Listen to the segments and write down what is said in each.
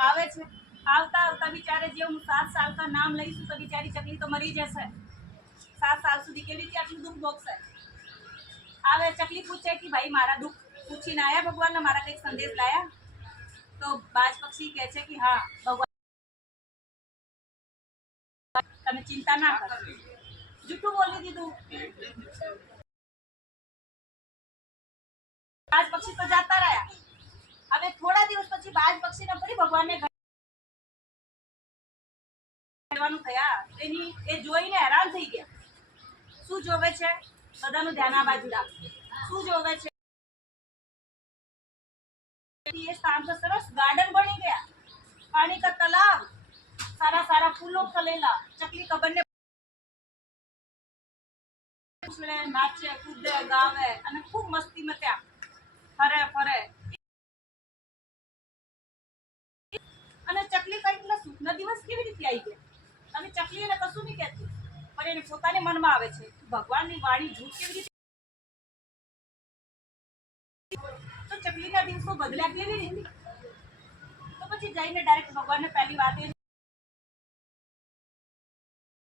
आवे छे। आवता आवता बिचारे जे हूँ 7 साल का नाम लईशू तो बिचारी चकली तो मरी जैसे। 7 साल सुधी केवी रीते आटલું दुख भोगशे। आवे चकली पूछे कि भाई मारा दुख पूछीने आया भगवान ने, मारा कंईक संदेश लाया? तो बाज पक्षी कहे छे कि हाँ भगवान तमे चिंता ना करो। जूठું बोली दीधું। बाज पक्षी तो जाता रहा। હવે થોડા દિવસ પછી બાજ પક્ષીને ફરી ભગવાનને ઘરવાનું થયા। એની એ જોઈને હેરાન થઈ ગયા। શું જોવે છે? બધાનું ધ્યાન આ બાજુ રાખ। શું જોવે છે? ये स्थान तो सरस गार्डन बनी गया, पानी का तालाब, सारा सारा फूलों खलेला। चकली कबर ने नाचे कूदे गावे અને खूब मस्ती में त्या फरे फरे। અને ચકલી કઈકલા સુખના દિવસ કેવી રીતે આવી ગયા? અને ચકલી એને કશું નહીં કહેતી, પણ એને પોતાને મનમાં આવે છે ભગવાનની વાણી झूठ કેવી રીતે? તો ચકલીના દિવસો બદલ્યા કેવી રીતે? તો પછી જઈને ડાયરેક્ટ ભગવાનને પહેલી વાત એ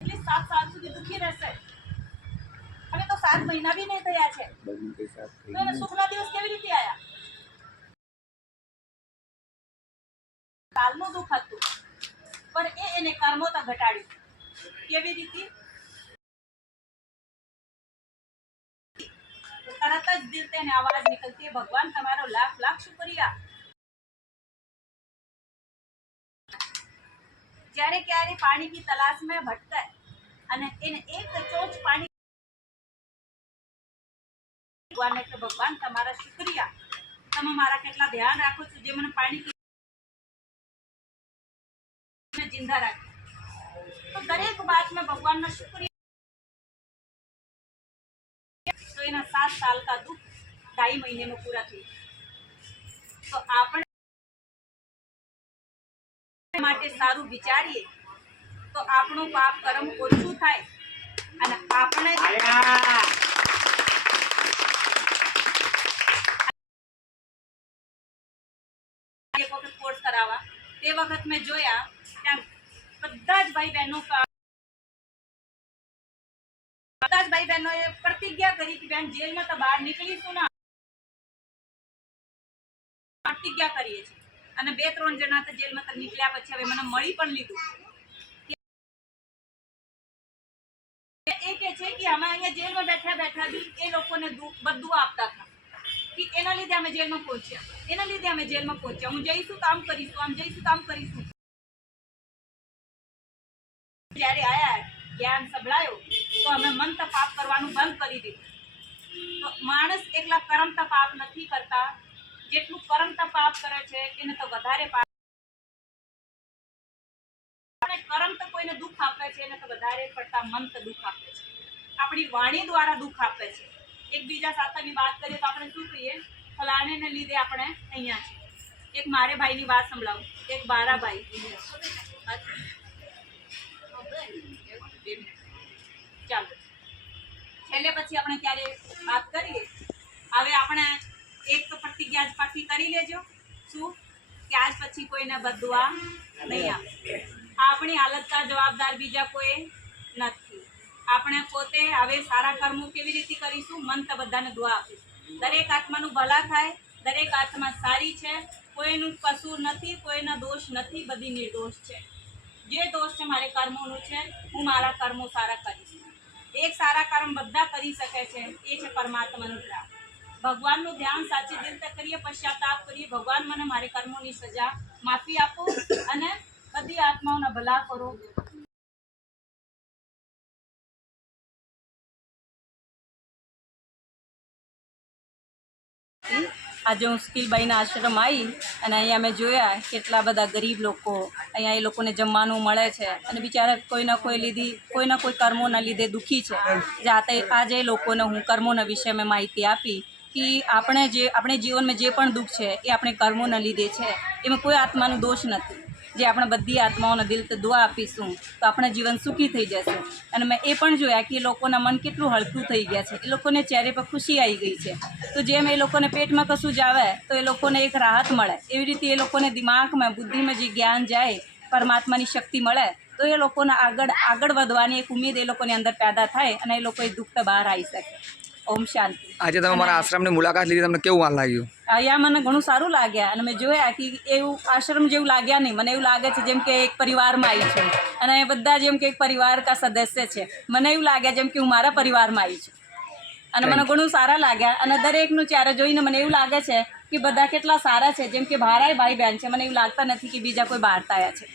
7 साल સુધી દુખી રહેશે। હવે તો 7 મહિના બી નહીં થયા છે, તો એને સુખના દિવસ કેવી રીતે આયા? કાલનું દુઃખ હતું, પણ એને કર્મોતા ઘટાડ્યું। કેવી રીતે? तरत ज दिल से आवाज निकलती है, भगवान तमारो लाख लाख शुक्रिया। જ્યારે ક્યારે પાણી की तलाश में भटका અને એને એક ચોચ પાણી ભગવાન કે ભગવાન તમારા શુક્રિયા, તમે મારા કેટલા ધ્યાન રાખો છો, જે મને પાણી जिंदा राखी। तो दरेक बात में भगवान ना शुक्रिया। तो एना 7 साल का दुख 2.5 महीने में पूरा थी। तो आपने માટે સારું વિચારીએ તો આપણું પાપ કર્મ ઓછું થાય અને આપણે એક વખત કોર્સ કરાવવા તે વખત મેં જોયા ત્યાં બધા જ ભાઈ બહેનોએ પ્રતિજ્ઞા કરી કે બેન જેલમાં તો બહાર નીકળીશું ના, પ્રતિજ્ઞા કરીએ છીએ। અને 2-3 જણા તો જેલમાં તો નીકળ્યા પછી હવે મને મળી પણ લીધું। એ કે છે કે અમે અહીંયા જેલમાં બેઠા બેઠા બી એ લોકોને બધું આપતા હતા કે એના લીધે અમે જેલમાં પહોંચ્યા, એના લીધે અમે જેલમાં પહોંચ્યા, હું જઈશું તો આમ કરીશું, આમ જઈશું તો આમ કરીશું। જ્યારે આયા જ્ઞાન સંભળાયો તો અમે મન તપાપ કરવાનું બંધ કરી દીધું। તો માણસ એકલા કર્મ તપાપ નથી કરતા, જેટલું કર્મ તપાપ કરે છે એને તો વધારે પાપ। કર્મ તો કોઈને દુઃખ આપે છે, એને તો વધારે પડતા મન તો દુઃખ આપે છે, આપણી વાણી દ્વારા દુઃખ આપે છે। એકબીજા સાથેની વાત કરીએ તો આપણે શું કહીએ? ફલાણેને લીધે આપણે અહીંયા છે। એક મારે ભાઈની વાત સંભળાવું, એક બારા ભાઈ ચાલો છેલ્લે પછી આપણે ત્યારે વાત કરીએ। હવે આપણે એક તો પ્રતિજ્ઞા પાકી કરી લેજો, શું કે આજ પછી કોઈને બદુઆ નહીં આપે। આપણી હાલત का जवाबदार बीजा कोई नहीं। આપણે પોતે હવે સારા કર્મો કેવી રીતે કરીશું? મન તો બધાને દુઆ આપીશું। દરેક આત્માનું ભલા થાય, દરેક આત્મા સારી છે, કોઈનું કસૂર નથી, કોઈનો દોષ નથી, બધી નિર્દોષ છે। જે દોષ છે મારે કર્મોનું છે, હું મારા કર્મો સારા કરીશ। એક સારા કર્મ બધા કરી શકે છે, એ છે પરમાત્માનું પ્રાપ્ત। ભગવાનનું ધ્યાન સાચી દિલથી કરીએ, પશ્ચાતાપ કરીએ, ભગવાન મને મારે કર્મોની સજા માફી આપો અને બધી આત્માઓના ભલા કરો। આજે હું સ્કિલબાઈના આશ્રમ આવી અને અહીંયા મેં જોયા કેટલા બધા ગરીબ લોકો, અહીંયા એ લોકોને જમવાનું મળે છે અને બિચારા કોઈના કોઈ કર્મોના લીધે દુઃખી છે। જાતે આજે લોકોને હું કર્મોના વિશે મેં માહિતી આપી કે આપણે જીવનમાં જે પણ દુઃખ છે એ આપણે કર્મોના લીધે છે, એમાં કોઈ આત્માનો દોષ નથી. જે આપણે બધી આત્માઓના દિલથી દુઆ આપીશું તો આપણા જીવન સુખી થઈ જશે. અને મેં એ પણ જોયા કે એ લોકોના મન કેટલું હળકું થઈ ગયા છે, એ લોકોને ચહેરે પર ખુશી આવી ગઈ છે. તો જેમ એ લોકોને પેટમાં કશું જ આવે તો એ લોકોને એક રાહત મળે, એવી રીતે એ લોકોને દિમાગમાં બુદ્ધિમાં જે જ્ઞાન જાય, પરમાત્માની શક્તિ મળે, તો એ લોકોને આગળ વધવાની એક ઉમેદ એ લોકોની અંદર પેદા થાય અને એ લોકો એ દુઃખથી બહાર આવી શકે. ઓમ શાંતિ. આજે તમે મારા આશ્રમની મુલાકાત લીધી, તમને કેવું લાગ્યું? અહીંયા મને ઘણું સારું લાગ્યા અને મેં જોયા કે એવું આશ્રમ જેવું લાગ્યા નહીં. મને એવું લાગે છે જેમ કે એક પરિવારમાં આવી છું અને બધા જેમ કે એક પરિવાર કા સદસ્ય છે. મને એવું લાગ્યા જેમ કે હું મારા પરિવારમાં આવી છું અને મને ઘણું સારા લાગ્યા. અને દરેકનું ચહેરા જોઈને મને એવું લાગે છે કે બધા કેટલા સારા છે, જેમ કે બહારાય ભાઈ બહેન છે. મને એવું લાગતા નથી કે બીજા કોઈ બહારતા આવ્યા છે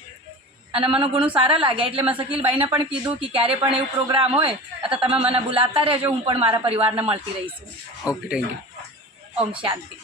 અને મને ઘણું સારા લાગ્યા. એટલે મેં શકીલભાઈને પણ કીધું કે ક્યારે પણ એવું પ્રોગ્રામ હોય તો તમે મને બોલાવતા રહેજો, હું પણ મારા પરિવારને મળતી રહીશું. Okay, thank you. Om Shanti.